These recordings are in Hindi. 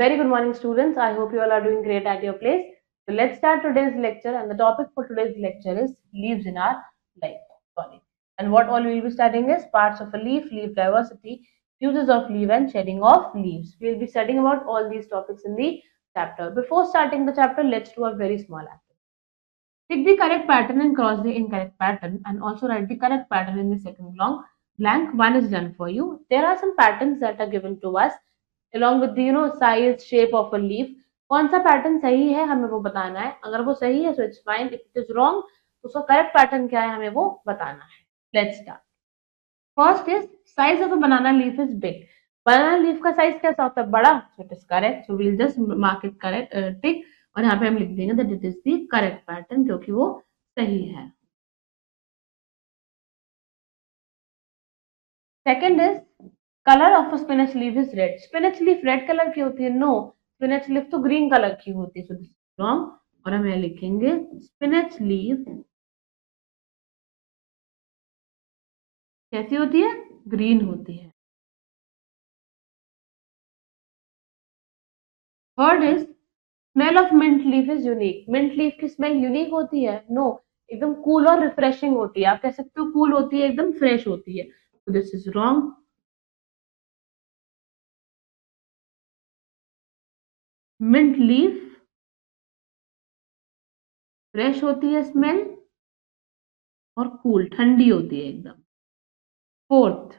Very good morning, students. I hope you all are doing great at your place. So let's start today's lecture, and the topic for today's lecture is leaves in our life. Sorry. And what all we'll be studying is parts of a leaf, leaf diversity, uses of leaf, and shedding of leaves. We'll be studying about all these topics in the chapter. Before starting the chapter, let's do a very small activity. Pick the correct pattern and cross the incorrect pattern, and also write the correct pattern in the second long blank. One is done for you. There are some patterns that are given to us along with the size shape of a leaf. कौन सा पैटर्न सही है हमें वो बताना है. अगर वो सही है so it's fine. If it is wrong तो उसका करेक्ट पैटर्न क्या है हमें वो बताना है. Let's start. First is size of a banana leaf is big. Banana leaf का size कैसा होता है? बड़ा. So it is correct. So we'll just mark it correct tick और यहाँ पे हम लिख देंगे that it is the correct pattern क्योंकि वो सही है. Second is color of a spinach leaf is red. Spinach leaf red color की होती है? No. Spinach leaf तो green color की होती है. So this is wrong. और हम यहाँ लिखेंगे spinach leaf कैसी होती है? ग्रीन होती है. Third is smell of mint leaf is unique. Mint leaf की स्मेल यूनिक होती है? नो. एकदम कूल और रिफ्रेशिंग होती है. आप कह सकते हो कूल होती है, एकदम फ्रेश होती है. So this is wrong. Mint leaf fresh होती है स्मेल और कूल ठंडी होती है एकदम. Fourth,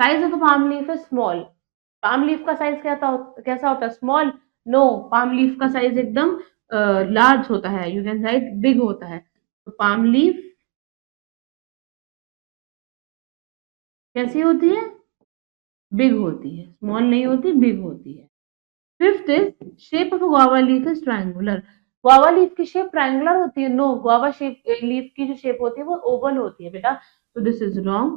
size of palm leaf is small. Palm leaf का साइज कैसा होता है? स्मॉल. नो. पाम लीफ का साइज एकदम लार्ज होता है. यू कैन राइट बिग होता है. तो पाम लीफ कैसी होती है? बिग होती है. स्मॉल नहीं होती, बिग होती है. Fifth is shape of guava leaf is triangular. Guava leaf की शेप ट्रायंगुलर होती है? नो. गुआवा शेप लीफ की जो शेप होती है वो ओवल होती है बेटा. तो this is wrong.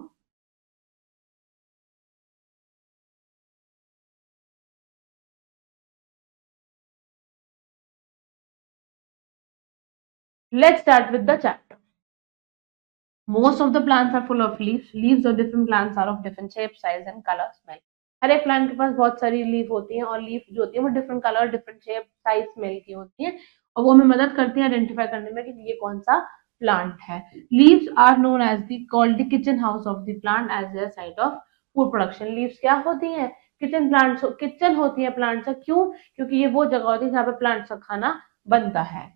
Let's start with the chapter. Most of the plants are full of leaves. Leaves of different plants are of different shape, size and color, smell. हर एक प्लांट के पास बहुत सारी लीफ होती हैं और लीफ जो होती है वो different colour, different shape, size, smell की होती है और वो हमें मदद करती है आइडेंटिफाई करने में कि ये कौन सा प्लांट है. Leaves are known as the called the kitchen house of the plant as their site of food production. Leaves क्या होती हैं? Kitchen plants. किचन होती है प्लांट्स का. क्यों? क्योंकि ये वो जगह होती है जहाँ पे प्लांट्स का खाना बनता है.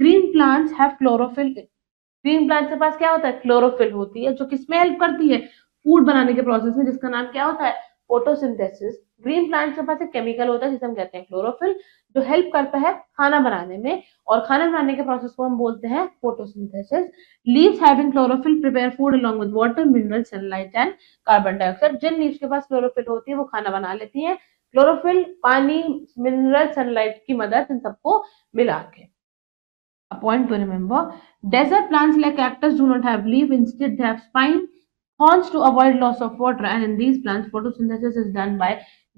Green plants have chlorophyll. Green plant के पास क्या होता है? क्लोरोफिल होती है जो किसमें हेल्प करती है? फूड बनाने के प्रोसेस में, जिसका नाम क्या होता है? फोटोसिंथेसिस. ग्रीन प्लांट के पास एक केमिकल होता है जिसे हम कहते हैं क्लोरोफिल, जो हेल्प करता है खाना बनाने में और खाना बनाने के प्रोसेस को हम बोलते हैं photosynthesis. Leaves having chlorophyll prepare food along with water, mineral, sunlight and carbon dioxide. जिन लीव्स के पास क्लोरोफिल होती है वो खाना बना लेती हैं. क्लोरोफिल पानी, मिनरल, सनलाइट की मदद इन सबको मिला के. A point to remember: desert plants like cactus do not have leaf, instead they have spine, thorns to avoid loss of water, and in these plants photosynthesis is done by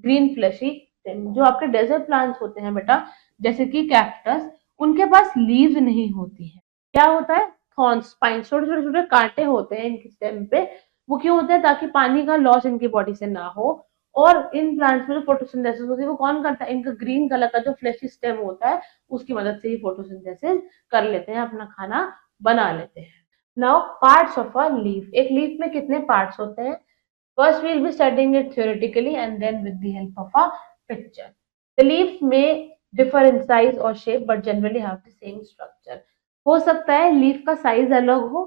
green fleshy stem. जो आपके desert plants होते हैं बेटा, जैसे कि cactus, उनके पास leaves नहीं होती है. क्या होता है? thorns, spines, छोटे छोटे छोटे कांटे होते हैं इनकी stem पे. वो क्यों होते हैं? ताकि पानी का लॉस इनकी बॉडी से ना हो. और इन प्लांट्स में जो फोटोसिंथेसिस होती है वो कौन करता है? इनका ग्रीन कलर का जो फ्लेशी स्टेम होता है उसकी मदद से ही फोटोसिंथेसिस कर लेते हैं, अपना खाना बना लेते हैं. Now parts of a leaf. एक लीफ में कितने पार्ट्स होते हैं? First we will be studying it theoretically and then with the help of a picture. The leaves में डिफर इन साइज और shape but generally have the same structure. हो सकता है लीफ का साइज अलग हो,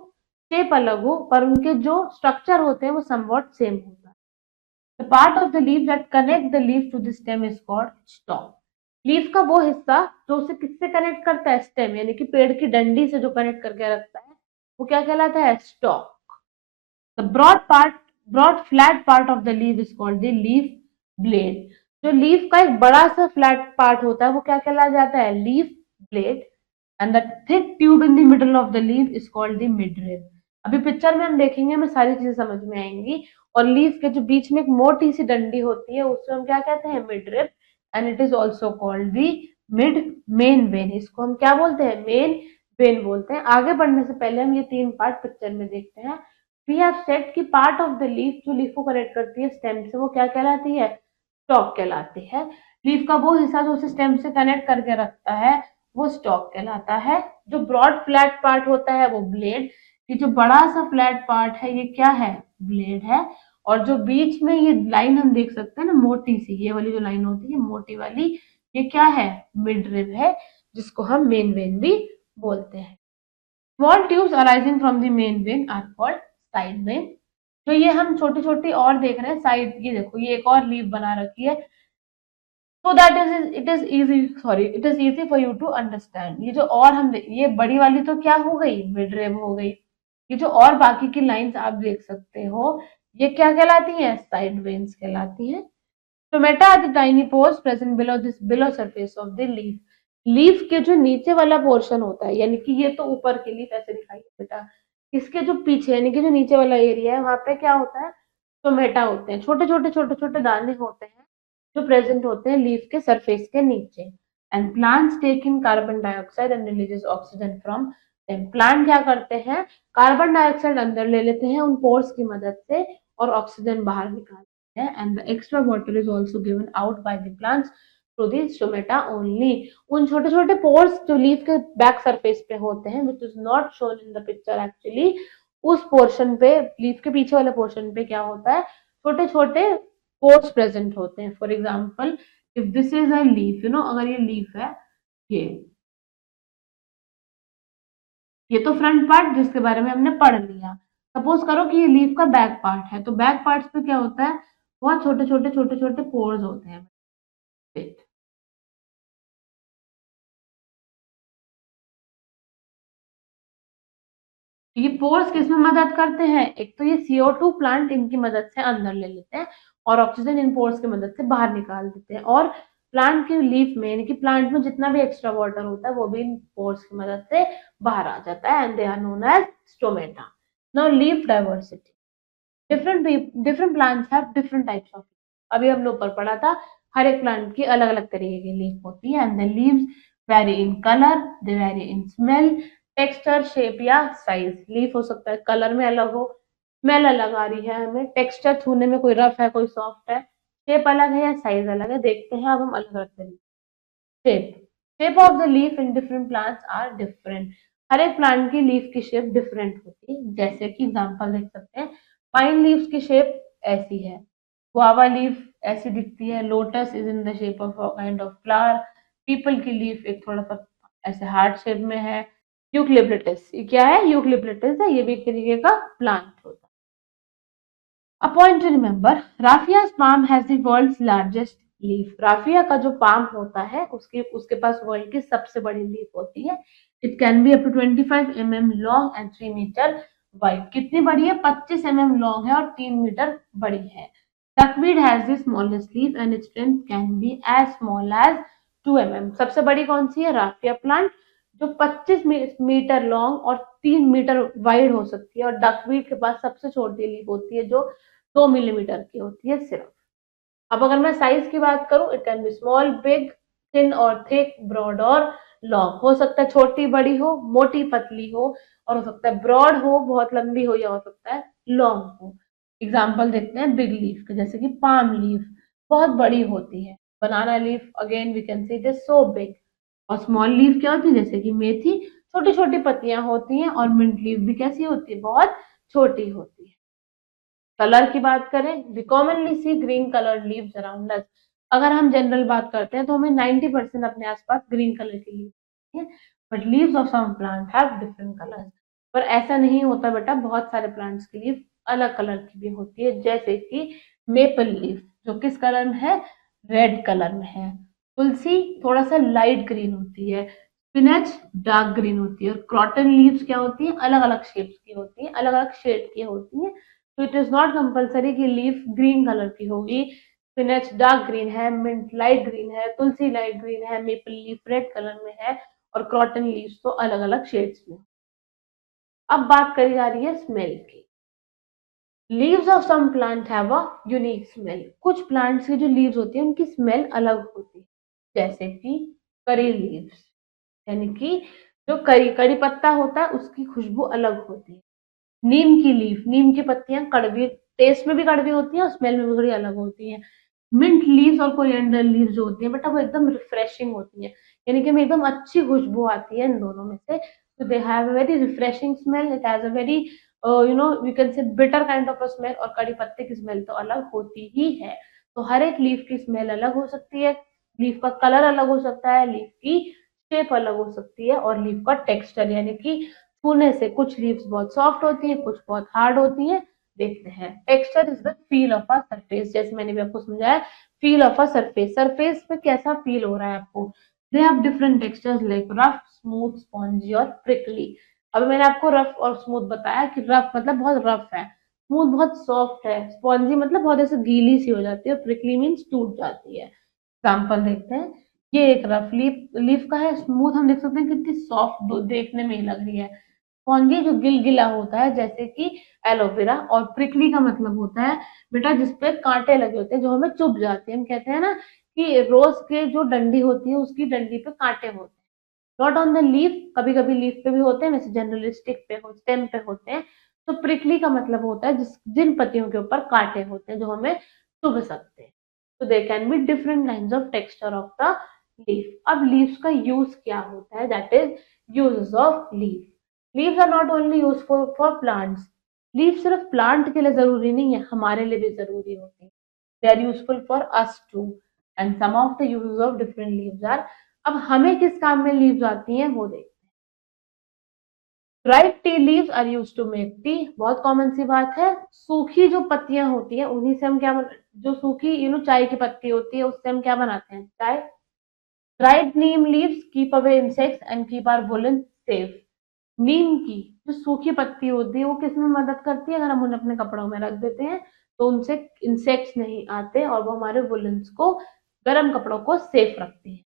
शेप अलग हो, पर उनके जो स्ट्रक्चर होते हैं वो समवॉट सेम होता है. The part of the leaf that connect the leaf to the stem is called stalk. Leaf का वो हिस्सा जो उसे किससे कनेक्ट करता है? स्टेम, यानी कि पेड़ की डंडी से जो कनेक्ट करके रखता है वो क्या कहलाता है? Stock. The broad flat part of the leaf is called the leaf blade. जो लीफ का एक बड़ा सा फ्लैट पार्ट होता है वो क्या कहला जाता है? Leaf blade. And the thick tube in the middle of the leaf is called the midrib. अभी पिक्चर में हम देखेंगे, हमें सारी चीजें समझ में आएंगी. और लीफ के जो बीच में एक मोटी सी डंडी होती है उसको हम क्या कहते हैं? Midrib. And it is also called the mid main vein. इसको हम क्या बोलते हैं? मेन वेन बोलते हैं. आगे बढ़ने से पहले हम ये तीन पार्ट पिक्चर में देखते हैं. वी हैव सेड कि पार्ट ऑफ द लीफ जो लीफ को कनेक्ट करती है स्टेम से वो क्या कहलाती है? स्टॉक कहलाती है. लीफ का वो हिस्सा जो उसे स्टेम से कनेक्ट करके रखता है वो स्टॉक कहलाता है। जो ब्रॉड फ्लैट पार्ट होता है वो ब्लेड। ये जो बड़ा सा फ्लैट पार्ट है ये क्या है, ब्लेड है। और जो बीच में ये लाइन हम देख सकते हैं ना मोटी सी, ये वाली जो लाइन होती है मोटी वाली, ये क्या है, मिड रिब है, जिसको हम मेन वेन भी बोलते हैं। Small tubes arising from the main vein are called side vein. तो ये हम छोटी छोटी और देख रहे हैं साइड, ये देखो ये एक और लीफ बना रखी है, so that is it is easy, sorry, it is easy for you to understand। ये जो और हम ये बड़ी वाली तो क्या हो गई, मिड रेब हो गई। ये जो और बाकी की लाइंस आप देख सकते हो ये क्या कहलाती हैं, साइड वेन्स कहलाती हैं। Stomata are the tiny pores present below this below surface of the leaf। Leaf के जो नीचे वाला पोर्शन होता है, यानी कि ये तो ऊपर की लीफ ऐसे दिखाई है बेटा, इसके जो पीछे यानी कि जो नीचे वाला एरिया है वहां पे क्या होता है, स्टोमेटा होते हैं, छोटे छोटे दाने होते हैं जो प्रेजेंट होते हैं लीफ के सरफेस के नीचे। And plants take in carbon dioxide and releases oxygen from them. Plant क्या करते हैं, कार्बन डाइऑक्साइड अंदर ले लेते हैं उन पोर्स की मदद से और ऑक्सीजन बाहर निकालते हैं। And the extra water is also given out by the plants through the stomata only. उन छोटे छोटे पोर्स जो लीफ के बैक सरफेस पे होते हैं which is not shown in the picture actually, उस पोर्शन पे, लीफ के पीछे वाले पोर्शन पे क्या होता है, छोटे छोटे पोर्स प्रेजेंट होते हैं। For example if this is a leaf, you know, अगर ये लीफ है, ये तो फ्रंट पार्ट जिसके बारे में हमने पढ़ लिया। सपोज करो कि ये लीफ का बैक पार्ट है, तो बैक पार्ट पे क्या होता है, बहुत छोटे छोटे पोर्स होते हैं। ये पोर्स किसमें मदद करते हैं, एक तो ये CO2 प्लांट इनकी मदद से अंदर ले लेते हैं और ऑक्सीजन इन पोर्स की मदद से बाहर निकाल देते हैं। और प्लांट के लीफ में यानी कि प्लांट में जितना भी एक्स्ट्रा वाटर होता है वो भी इन पोर्स की मदद से बाहर आ जाता है। And they are known as stomata. Now leaf diversity, different different plants have different types of. अभी हमने ऊपर पढ़ा था हर एक प्लांट की अलग अलग तरीके की लीफ होती है। And the leaves very in colour, they very in smell, texture, shape या साइज। लीफ हो सकता है कलर में अलग हो, स्मेल अलग आ रही है हमें, टेक्सचर छूने में कोई रफ है कोई सॉफ्ट है, शेप अलग है या साइज अलग है। देखते हैं अब हम अलग अलग तरीके। Shape, shape of the leaf in different plants are different. हर एक प्लांट की लीफ की शेप डिफरेंट होती है। जैसे कि एग्जांपल देख सकते हैं, पाइन लीव्स की शेप ऐसी है, गुआवा लीफ ऐसी दिखती है, lotus is in the shape of a kind of flower, people की लीफ एक थोड़ा सा ऐसे हार्ट शेप में है, यूक्लिप्टिस, ये क्या है, यूक्लिप्टिस है, ये भी एक तरीके का प्लांट होता है। A point to remember, Raffia's palm has the world's largest leaf। Rafia का जो पाम होता है उसके उसके पास वर्ल्ड की सबसे बड़ी लीफ होती है। It can be up to 25 mm long and 3 metre wide. कितनी बड़ी है, 25 mm लॉन्ग है और 3 मीटर बड़ी है। Duckweed has the smallest leaf and its strength can be as small as 2 mm। सबसे बड़ी कौन सी है, राफिया प्लांट, जो 25 मीटर लॉन्ग और 3 मीटर वाइड हो सकती है। और डकवीड के पास सबसे छोटी लीफ होती है जो 2 मिलीमीटर की होती है सिर्फ। अब अगर मैं साइज की बात करूं, it can B small, big, thin और थिक, ब्रॉड और लॉन्ग। हो सकता है छोटी बड़ी हो, मोटी पतली हो, और हो सकता है ब्रॉड हो बहुत लंबी हो, या हो सकता है लॉन्ग हो। एग्जाम्पल देखते हैं बिग लीफ के, जैसे कि पाम लीफ बहुत बड़ी होती है, banana leaf again we can see it is so big. और स्मॉल लीफ क्या होती है, जैसे कि मेथी, छोटी छोटी पत्तियां होती हैं। और मिंट लीफ भी कैसी होती है, बहुत छोटी होती है। कलर की बात करें, we commonly see green colour leaves around us. अगर हम जनरल बात करते हैं तो हमें 90% अपने आसपास ग्रीन कलर की leaves, but leaves of some plant have different colours. पर ऐसा नहीं होता बेटा, बहुत सारे प्लांट्स की लीव अलग कलर की भी होती है। जैसे कि मेपल लीफ जो किस कलर में है, रेड कलर में है। तुलसी थोड़ा सा लाइट ग्रीन होती है, स्पिनच डार्क ग्रीन होती है। और क्रॉटन लीव्स क्या होती है, अलग अलग शेप्स की होती है, अलग अलग शेड की होती है। तो इट इज नॉट कंपल्सरी कि लीफ ग्रीन कलर की होगी। स्पिनच डार्क ग्रीन है, मिंट लाइट ग्रीन है, तुलसी लाइट ग्रीन है, मेपल लीफ रेड कलर में है, और क्रॉटन लीव्स तो अलग अलग शेड्स में। अब बात करी जा रही है स्मेल की। Leaves of some plant have a unique smell. कुछ प्लांट्स की जो लीव्स होती है उनकी स्मेल अलग होती है। जैसे कि करी लीव्स, यानी कि जो करी करी पत्ता होता है उसकी खुशबू अलग होती है। नीम की लीफ, नीम की पत्तियां कड़वी, टेस्ट में भी कड़वी होती है और स्मेल में भी थोड़ी अलग होती है। मिंट लीव्स और कोरिएंडर लीव्स जो होती है बेटा वो एकदम रिफ्रेशिंग होती है, यानी कि हमें एकदम अच्छी खुशबू आती है इन दोनों में से। तो they have a very refreshing smell, it has a very you can say bitter kind of a smell, और कड़ी पत्ते की स्मेल तो अलग होती ही है। तो हर एक लीफ की स्मेल अलग हो सकती है, लीफ का कलर अलग हो सकता है, लीफ की शेप अलग हो सकती है, और लीफ का टेक्सचर यानी कि छूने से कुछ लीव्स बहुत सॉफ्ट होती है, कुछ बहुत हार्ड होती है। देखते हैं, texture is the feel of a surface, जैसे मैंने भी आपको समझाया, feel of a surface, surface पे कैसा फील हो रहा है आपको। They have different textures like rough, smooth, spongy और प्रिकली। अभी मैंने आपको रफ और स्मूथ बताया कि रफ मतलब बहुत रफ है, स्मूथ बहुत सॉफ्ट है, स्पॉन्जी मतलब बहुत ऐसे गीली सी हो जाती है, और प्रिकली मीन्स टूट जाती है। एग्जाम्पल देखते हैं, ये एक रफ लीफ लीफ का है, स्मूथ हम देख सकते हैं कितनी सॉफ्ट देखने में ही लग रही है, स्पॉन्जी जो गिलगिला होता है जैसे कि एलोवेरा, और प्रिकली का मतलब होता है बेटा जिसपे कांटे लगे होते हैं जो हमें चुभ जाते हैं। हम कहते हैं ना कि रोज के जो डंडी होती है उसकी डंडी पे कांटे होते हैं, नॉट ऑन द लीफ, कभी कभी लीफ पे भी होते हैं, वैसे जनरली स्टिक पे हो, स्टेम पे होते हैं। तो प्रिकली का मतलब होता है जिन पत्तियों के ऊपर कांटे होते हैं जो हमें चुभ सकते हैं। तो they can be different kind of texture of the leaf. अब लीव्स का यूज क्या होता है, that is use of leaf. Leaves are not only useful for plants, leave सिर्फ प्लांट के लिए जरूरी नहीं है, हमारे लिए भी जरूरी होती है। They are useful for us too, and some of the use of different leaves are. अब हमें किस काम में लीव्स आती हैं वो देखते हैं। Dried tea leaves are use to make tea, बहुत कॉमन सी बात है, सूखी जो पत्तियां होती हैं उन्हीं से हम क्या जो सूखी चाय की पत्ती होती है उससे हम क्या बनाते हैं, चाय। Dried neem leaves keep away insects and keep our woollen safe. नीम की जो सूखी पत्ती होती है वो किसमें मदद करती है, अगर हम उन्हें अपने कपड़ों में रख देते हैं तो उनसे इंसेक्ट्स नहीं आते, और वो हमारे वुलन्स को, गर्म कपड़ों को सेफ रखती है।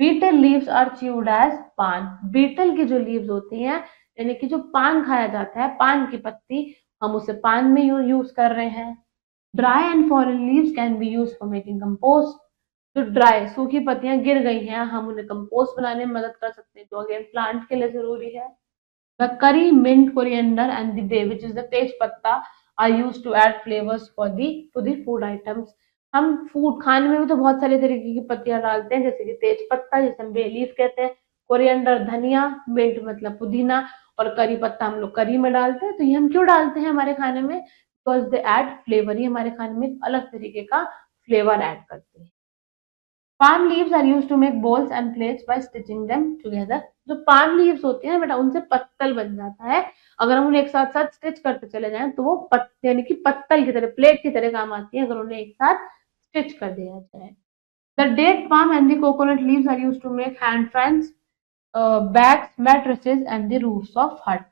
Betel leaves are chewed as paan, betel की जो लीव्स होती हैं यानी कि जो पान खाया जाता है, पान की पत्ती, हम उसे पान में यूज कर रहे हैं। Dry and fallen leaves can be use for making compost, जो ड्राई सूखी पत्तियां गिर गई हैं हम उन्हें कंपोस्ट बनाने में मदद कर सकते हैं, जो अगेन प्लांट के लिए जरूरी है। The curry, mint, coriander, and the bay, which is the तेज पत्ता, are used to add flavors for the to the food items. हम फूड खाने में भी तो बहुत सारे तरीके की पत्तियां डालते हैं, जैसे कि तेज पत्ता जिसे हम बे लीफ कहते हैं, कोरिएंडर धनिया, मिंट मतलब पुदीना, और करी पत्ता हम लोग करी में डालते हैं। तो ये हम क्यों डालते हैं हमारे खाने में, बिकॉज दे ऐड फ्लेवर, ये हमारे खाने में एक अलग तरीके का फ्लेवर ऐड करते हैं। Palm leaves are use to make bowls and plates by stitching them together, जो पाम लीव्स होती है ना बेटा उनसे पत्तल बन जाता है, अगर हम उन्हें एक साथ साथ स्टिच करते चले जाएं तो वो यानी कि पत्तल की तरह, प्लेट की तरह काम आती है अगर उन्हें एक साथ स्टिच कर दिया जाए। The date palm and the coconut leaves are use to make hand fans, bags, mattresses and the roofs of hut.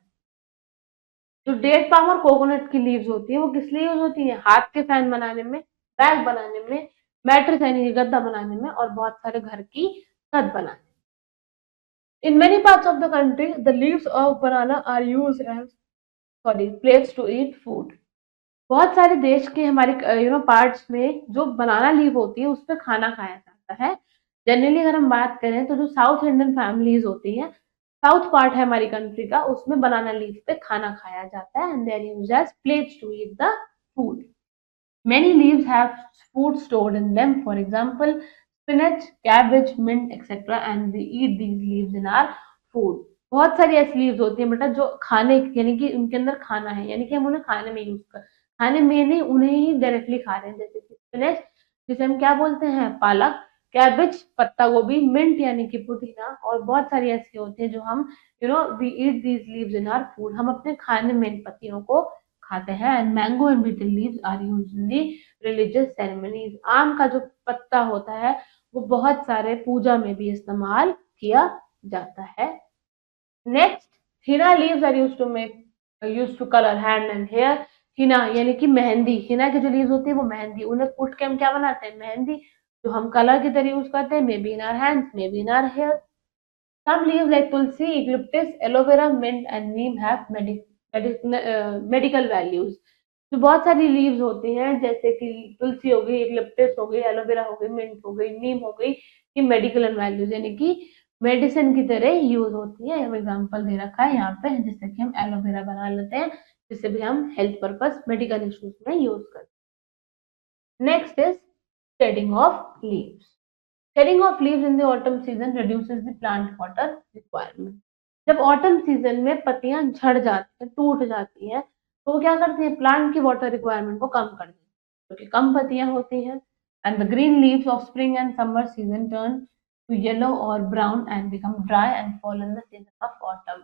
जो डेट पाम और कोकोनट की लीव्स होती है वो किस लिए यूज होती है, हाथ के फैन बनाने में, बैग बनाने में, मैट्रेस यानी कि गद्दा बनाने में, और बहुत सारे घर की छत बनाने में। In many parts of the country, the leaves of banana are used as plates to eat food. बहुत सारे देश के हमारे पार्ट्स में जो बनाना लीव होती है उस पर खाना खाया जाता है। जनरली अगर हम बात करें तो जो साउथ इंडियन फैमिलीज होती हैं, साउथ पार्ट है हमारी कंट्री का, उसमें बनाना लीव पे खाना खाया जाता है, and they are used as plates to eat the food. Many leaves have food stored in them, for example, spinach, cabbage, mint, etc. And we eat these leaves in our food. बहुत सारी ऐसी लीव्स होती हैं बेटा जो खाने यानी कि उनके अंदर खाना है, यानी कि हम उन्हें खाने में यूज कर, खाने में नहीं उन्हें ही डायरेक्टली खा रहे हैं, जैसे कि स्पिनच जिसे हम क्या बोलते हैं, पालक, कैबेज पत्ता गोभी, मिंट यानी कि पुदीना, और बहुत सारी ऐसी होती है जो हम we eat these leaves in our food, हम अपने खाने में इन पत्तियों को खाते हैं। And mango and betel leaves are used in the religious ceremonies, आम का जो पत्ता होता है वो बहुत सारे पूजा में भी इस्तेमाल किया जाता है। Next, henna leaves are used to colour hand and hair. Henna यानी कि मेहंदी, हिना की जो लीव्स होती है वो मेहंदी, उन्हें कूट के हम क्या बनाते हैं, मेहंदी, जो हम कलर की तरह यूज करते हैं, maybe in our hands, maybe in our hair. Some leaves like tulsi, eucalyptus, aloe vera, mint and neem have medical values. जो बहुत सारी लीव्स होती हैं जैसे कि तुलसी हो गई, यूकेलिप्टस हो गई, एलोवेरा हो गई, मिंट हो गई, नीम हो गई, ये मेडिकल वैल्यूज यानी कि मेडिसिन की तरह यूज होती है। हम एग्जांपल दे रखा है यहाँ पे, जैसे कि हम एलोवेरा बना लेते हैं, जिससे भी हम हेल्थ पर्पस मेडिकल इश्यूज में यूज करते हैं। Next is shedding of leaves. Shedding of leaves in the autumn season reduces the plant water requirement. जब ऑटम सीजन में पत्तियां झड़ जाती हैं, टूट जाती हैं, तो वो क्या करती हैं, प्लांट की वाटर रिक्वायरमेंट को कम कर देती हैं, क्योंकि कम पत्तियां होती हैं. And the green leaves of spring and summer season turn to yellow और brown and become dry and fall in the season of autumn.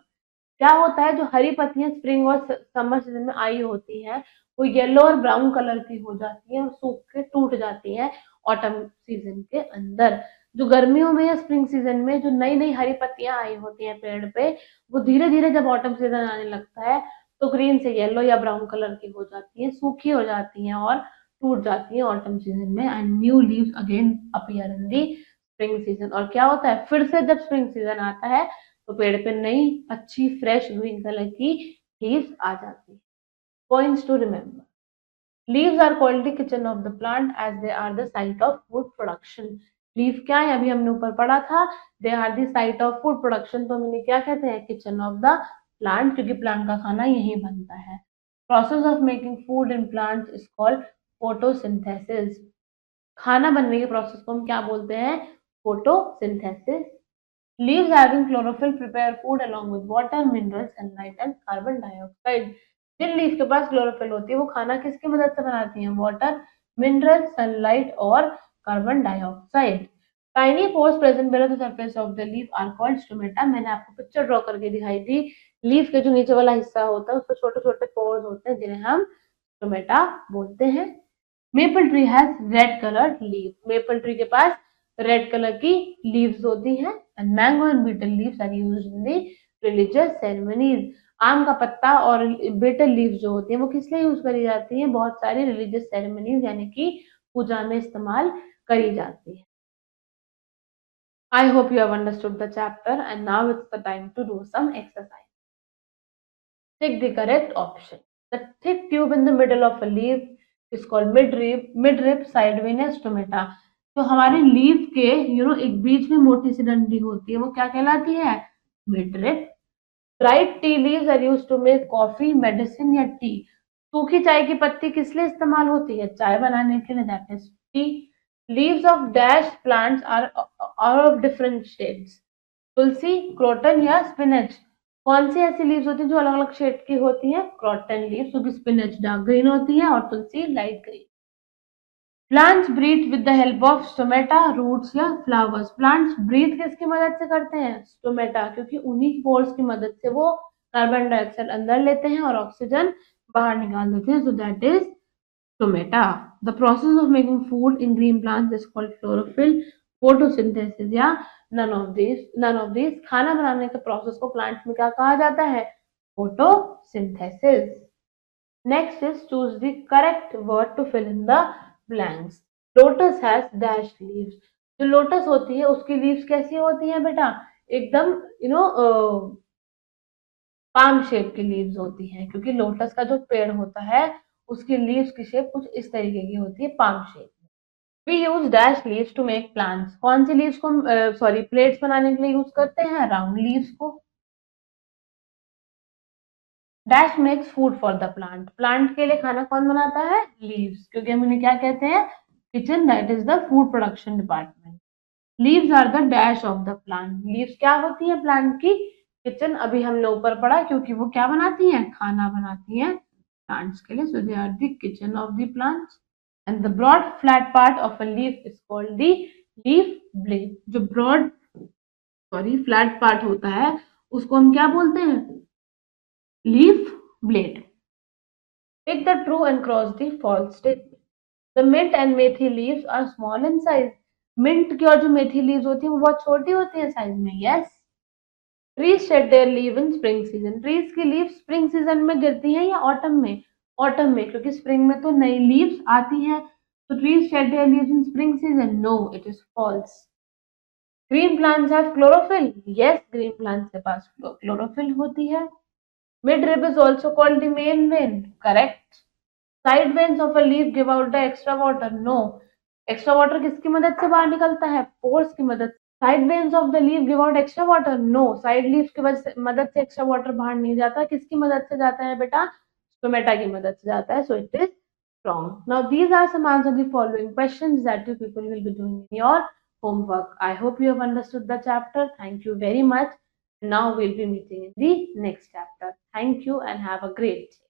क्या होता है, जो हरी पत्तियां स्प्रिंग और समर सीजन में आई होती हैं, वो येलो और ब्राउन कलर की हो जाती हैं और सूख के टूट जाती हैं ऑटम सीजन के अंदर. जो गर्मियों में या स्प्रिंग सीजन में जो नई नई हरी पत्तियां आई होती हैं पेड़ पे, वो धीरे धीरे जब ऑटम सीजन आने लगता है तो ग्रीन से येलो या ब्राउन कलर की हो जाती हैं, सूखी हो जाती हैं और टूट जाती हैं ऑटम सीजन में. And new leaves again appear in the spring season. और क्या होता है, फिर से जब स्प्रिंग सीजन आता है तो पेड़ पे नई अच्छी फ्रेश ग्रीन कलर की लीव्स आ जाती है. Points to remember. Leaves are called the kitchen of the plant as they are the site of food production. लीव क्या है, अभी हमने ऊपर पढ़ा था, they are the site of food production. तो हम इन्हें क्या कहते हैं, किचन ऑफ द प्लांट, क्योंकि प्लांट का खाना यहीं बनता है. Process of making food in plants is called photosynthesis. खाना बनने के प्रोसेस को हम क्या बोलते हैं, photosynthesis. Leaves having chlorophyll prepare food along with water, minerals, sunlight and carbon dioxide. जिन लीफ के पास क्लोरोफिल होती है वो खाना किसकी मदद से बनाती हैं, वाटर, मिनरल, सनलाइट और carbon dioxide. Tiny pores present below the surface of the leaf are called stomata. मैंने आपको पिक्चर ड्रॉ करके दिखाई थी. लीफ के जो नीचे वाला हिस्सा होता है उसमें छोटे छोटे पोर्स होते हैं जिन्हें हम स्टोमेटा बोलते हैं. Maple tree has red coloured leaf. Maple tree के पास रेड कलर की लीव्स होती हैं. And mango and betel leaves are used in the religious ceremonies. आम का पत्ता और बीटल लीव्स जो होती हैं वो किस लिए यूज करी जाती हैं, बहुत सारी रिलीजियस सेरेमनीज यानी कि पूजा में इस्तेमाल करी जाती है. I hope you have understood the chapter and now it's the time to do some exercise. Pick the correct option. The thick tube in the middle of a leaf is called midrib sideways stomata. तो हमारे लीफ के एक बीच में मोटी सी डंडी होती है, वो क्या कहलाती है, midrib. Dried tea leaves are used to make coffee, medicine या टी. सूखी चाय की पत्ती किस लिए इस्तेमाल होती है, चाय बनाने के लिए, that is tea. Leaves of dash plants are of different shades. Tulsi, croton या स्पिनच. कौन सी ऐसी लीव्स होती है जो अलग अलग शेड की होती है, क्रोटन लीव्स, क्योंकि स्पिनच डार्क ग्रीन होती है और तुलसी light green. Plants breathe with the help of stomata, roots या फ्लावर्स. प्लांट्स ब्रीथ किसकी मदद से करते हैं, स्टोमेटा, क्योंकि उन्हीं पोर्स की मदद से वो कार्बन डाइऑक्साइड अंदर लेते हैं और ऑक्सीजन बाहर निकाल देते हैं. So that is stomata. The process of making food in green plants is called chlorophyll, photosynthesis या नन ऑफ दिस. खाना बनाने के प्रोसेस को प्लांट्स में क्या कहा जाता है, photosynthesis. Next is choose the correct word to fill in the blanks. Lotus has dashed leaves. जो लोटस होती है उसकी लीव्स कैसी होती हैं बेटा, एकदम पाम शेप की लीव्स होती हैं, क्योंकि लोटस का जो पेड़ होता है उसकी लीव्स की शेप कुछ इस तरीके की होती है, palm shape. We use dash leaves to make plants. कौन सी लीव्स को प्लेट्स बनाने के लिए यूज करते हैं, राउंड लीव्स को. Dash makes food for the plant. Plant के लिए खाना कौन बनाता है, लीव्स, क्योंकि हम इन्हें क्या कहते हैं, kitchen, that is the food production department. Leaves are the dash of the plant. Leaves क्या होती है प्लांट की, किचन. अभी हमने ऊपर पढ़ा, क्योंकि वो क्या बनाती हैं, खाना बनाती हैं प्लांट्स के लिए. So they are the kitchen of the plants. And the broad flat part of a leaf is called the leaf blade. जो ब्रॉड फ्लैट पार्ट होता है उसको हम क्या बोलते हैं, leaf blade. Pick the true and cross the false statement. The mint and methi leaves are small in size. Mint की और जो मेथी लीव्स होती हैं वो बहुत छोटी होती हैं साइज में. Yes. Trees shed their leaf in spring season. Trees की लीव स्प्रिंग सीजन में गिरती हैं या ऑटम में, ऑटम में, क्योंकि स्प्रिंग में तो नई लीव्स आती हैं. तो trees shed their leaves in spring season. No, it is false. Green plants have chlorophyll. Yes, green plants के पास chlorophyll होती है. Midrib is also called the main vein. Correct. Side veins of a leaf give out the extra water. No. Extra water किसकी मदद से बाहर निकलता है, pores की मदद से. Side veins of the leaf give out extra water. No. Side leaves की मदद से extra water बाहर नहीं जाता. किसकी मदद से जाता है बेटा, स्टोमेटा की मदद से जाता है. So it is Wrong. Now these are some answers to the following questions that you people will be doing in your homework. I hope you have understood the chapter. Thank you very much. Now we'll be meeting in the next chapter. Thank you and have a great day.